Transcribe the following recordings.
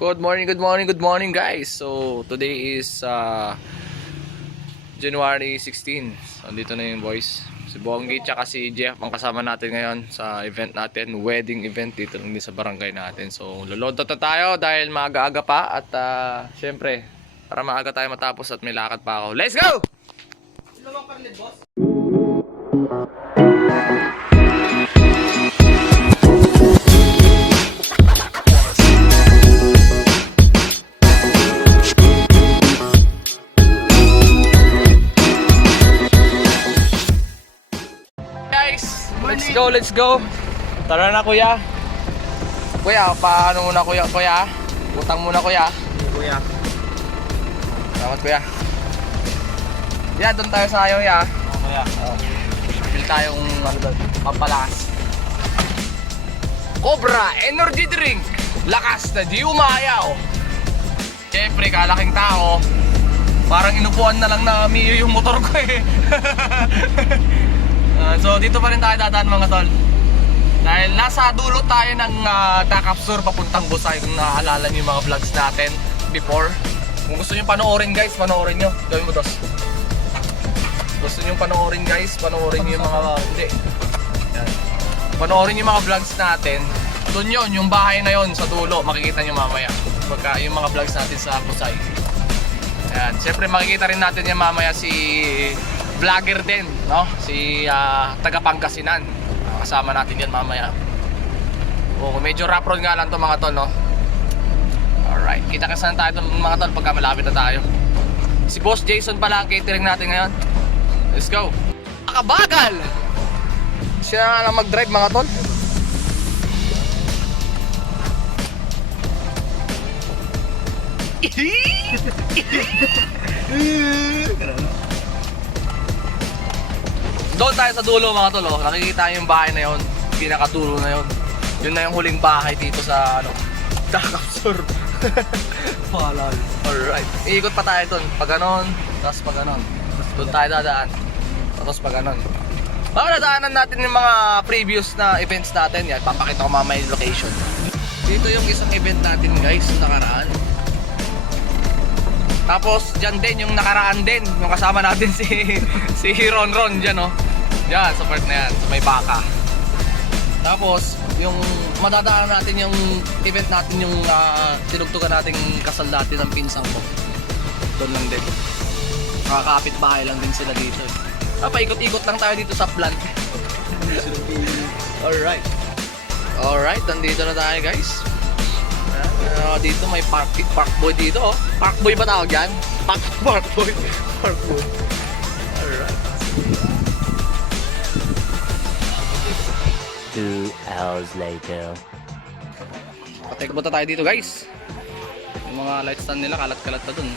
Good morning guys. So today is January 16. So, andito na yung boys. Si Bongi tsaka si Jeff ang kasama natin ngayon sa event natin, wedding event dito lang din sa barangay natin. So lolodo na tayo dahil maaga-aga pa at syempre para maaga tayo matapos at may lakad pa ako. Let's go! Let's go. Tara na kuya. Kuya, paano muna kuya? Utang muna kuya. Kuya. Salamat kuya. Yeah, doon tayo sa ayaw ya. Kuya. Pili tayong pampalakas. Cobra Energy Drink. Lakas na di umayaw. Siyempre, kalaking tao. Parang inupuan na lang na Mio yung motor ko eh. So dito pa rin tayo dadaan mga tol. Dahil nasa dulo tayo ng Takapsur papuntang Busay. Kung naaalala niyo yung mga vlogs natin before. Kung gusto niyo panoorin guys, panoorin niyo. Gawin mo dos. Gusto niyo panoorin guys, panoorin niyo yung mga hindi. Yan. Panoorin niyo yung mga vlogs natin. Doon yun, yung bahay na yon sa dulo, makikita niyo mamaya. Pagka yung mga vlogs natin sa Busay. Ayan, siyempre makikita rin natin yung mamaya si vlogger din, no? Si taga Pangasinan. Kasama natin yan mamaya. Oh, medyo rough road nga lang to mga tol, no? Alright, kita-kita tayo mga tol pagka malapit na tayo. Si Boss Jason pala ang catering natin ngayon. Let's go. Akabagal! Siya na lang mag-drive mga tol. Doon tayo sa dulo mga tol, oh. Nakikita yung bahay na yon, pinakadulo na yon. Yun na yung huling bahay dito sa Takapsur. Palal. Alright. Iikot pa tayo doon. Pag ganon, tapos pag ganon. Doon tayo dadaan. Tapos pag ganon. Baka nadaanan natin yung mga previous na events natin. Yan, papakita ko mamaya yung location. Dito yung isang event natin guys, nakaraan. Tapos dyan din yung nakaraan din, yung kasama natin si Ron dyan, oh. Dyan sa part na yan, sa may baka. Tapos yung madadaanan natin yung event natin, yung tinugtugan nating kasal dati ng pinsang ko. Doon lang din. Makakapit bahay lang din sila dito. Paikot-ikot lang tayo dito sa plant. Alright, nandito na tayo guys. Dito may parkboy dito, oh. Parkboy ba tawag yan? Parkboy. Alright. 2 hours later. Patikot tayo dito guys. Yung mga light stand nila kalat-kalat pa dun.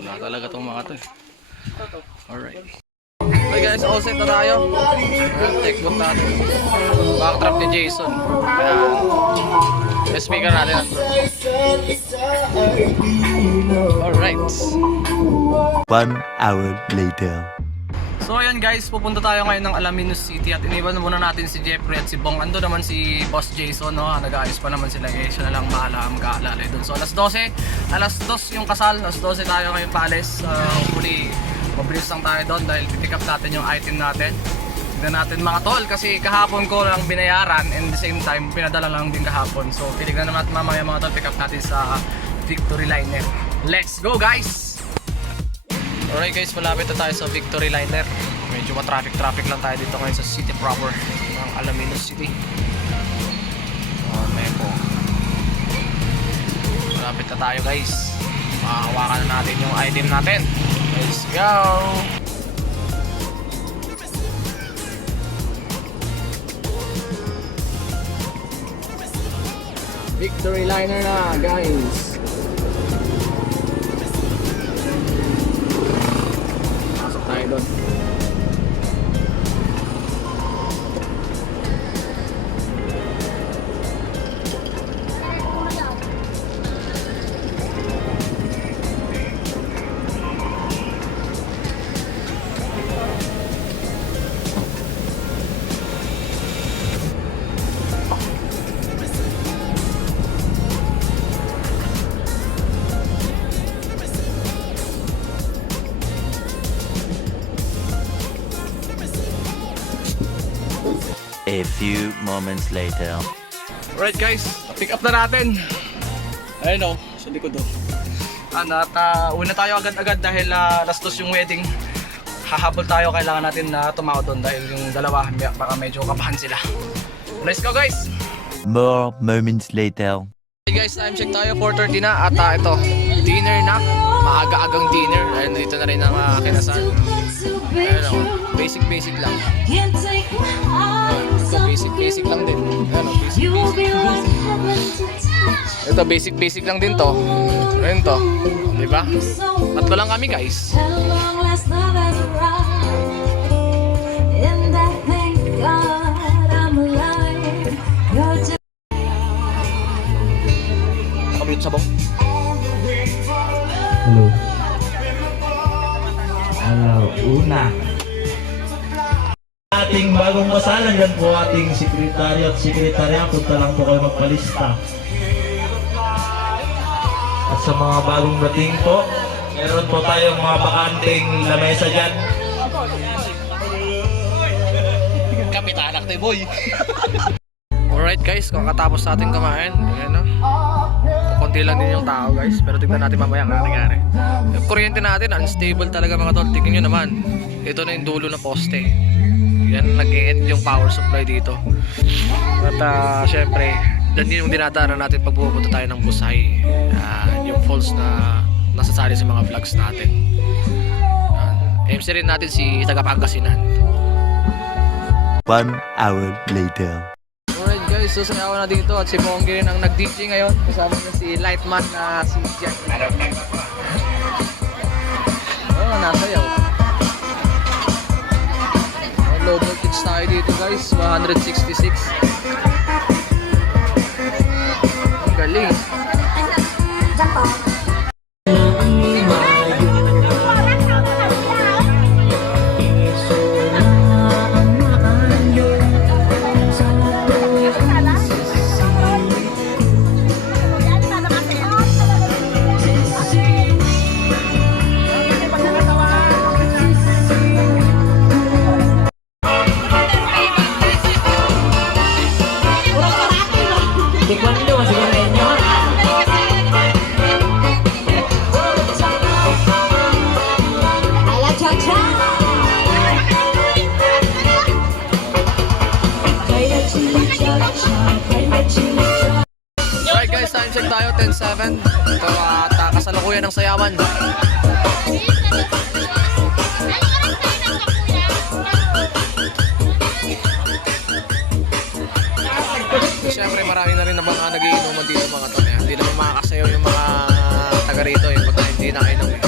Wala talaga tong mga to. Alright. Okay guys, all set na tayo. Take-bot natin. Backtrap ni Jason. May speaker natin. Alright. 1 hour later. So ayan guys, pupunta tayo ngayon ng Alaminos City at iniwan muna natin si Jeffrey at si Bong. Ando naman si Boss Jason, no? Nag-aayos pa naman sila eh. Siya na lang bahala mag-aalalay doon. So alas 2 yung kasal. Alas 12 tayo ngayon paalis. Hopefully mabilis lang tayo doon dahil pick up natin yung item natin. Tignan natin mga tol kasi kahapon ko lang binayaran and the same time pinadala lang din kahapon. So pilignan naman natin mamaya mga tol, pick up natin sa Victory Liner. Let's go guys! Alright guys, malapit na tayo sa Victory Liner. Medyo ma-traffic lang tayo dito ngayon sa city proper ng Alaminos City. Mepo. Malapit na tayo guys. Makahawakan na natin yung item natin. Let's go! Victory Liner na guys. Pasok tayo doon. A few moments later. Alright guys, pick up na natin. Ayun o, sa likod o. At una tayo agad-agad dahil last dos yung wedding. Hahabol tayo, kailangan natin na tumawad doon dahil yung dalawa baka medyo kabahan sila. Let's go guys! More moments later. Hey guys, time check tayo, 4:30 na at ito, dinner na. Maaga-agang dinner. Ayun, dito na rin ang kinasal. Ayun o, basic lang. Ito basic lang din. Ayun o, ito basic lang din to. Ayun to, diba? Tatlo lang kami guys. Nakabiyot sa bong. Hello. Una. Ating bagong kasalan, yan po ating sekretaryo at sekretarya. Punta lang po kayo magpalista. At sa mga bagong dating po, meron po tayong mga bakanting lamesa dyan. Kapitanak tayo boy. Alright guys, kakatapos natin kumain. Ayan o. Konti lang din yung tao guys, pero tignan natin mamaya ang nangyari. Yung kuryente natin, unstable talaga mga tol. Tignan nyo naman, ito na yung dulo na poste. Yan nag-e-end yung power supply dito. At syempre, dan yung dinadaanan natin pag pupunta tayo ng Busay. Yung falls na nasasali sa mga vlogs natin. MC rin natin si Tagapangasinan. 1 hour later. Alright guys, susayawan na dito at si Monggi rin ang nag-DJ ngayon. Kasama niya si Lightman na si Jack. Oh, nasayaw. Low voltage tayo dito guys, 166. Ang galing. Tikman nyo, masigurain nyo. Alright guys, time check tayo, 10:07. Ito at kasalukuyan ng sayawan. Siyempre marami na rin na mga nagiinuman dito mga tol. Hindi naman makakasayaw yung mga taga rito yung pagka hindi nakainom eh.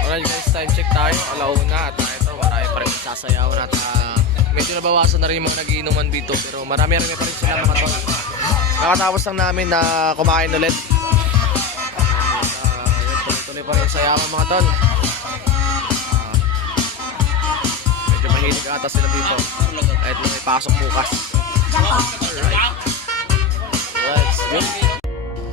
Alright guys, time check tayo, alauna at ito marami pa rin sasayawan at medyo nabawasan na rin yung mga nagiinuman dito pero marami pa rin sila mga tol. Kakatapos lang namin na kumain ulit. Tuloy pa rin sayawan mga tol. Medyo mahilig ata sila dito kahit may pasok bukas. Alright, let's go.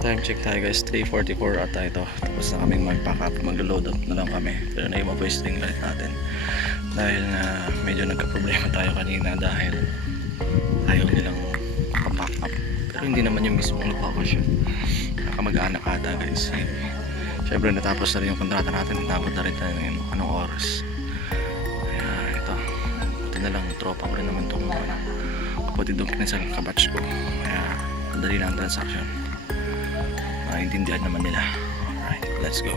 Time check tayo guys, 3:44 ata ito. Tapos na kaming mag-pack up, maglo-load up na lang kami. Pero naiba po yung string light natin. Dahil medyo nagka-problema tayo kanina dahil ayaw nilang pack up. Pero hindi naman yung mismong nagpapasyon. Nakamag-anak ata guys. Siyempre natapos na rin yung kontrata natin. Natapos na rin tayo ng anong oras. Kaya ito, buti na lang, tropa ko rin naman itong kapatid doon kinasal kabatch ko. Kaya madali lang ang transaction. Maintindihan naman nila. Alright, let's go.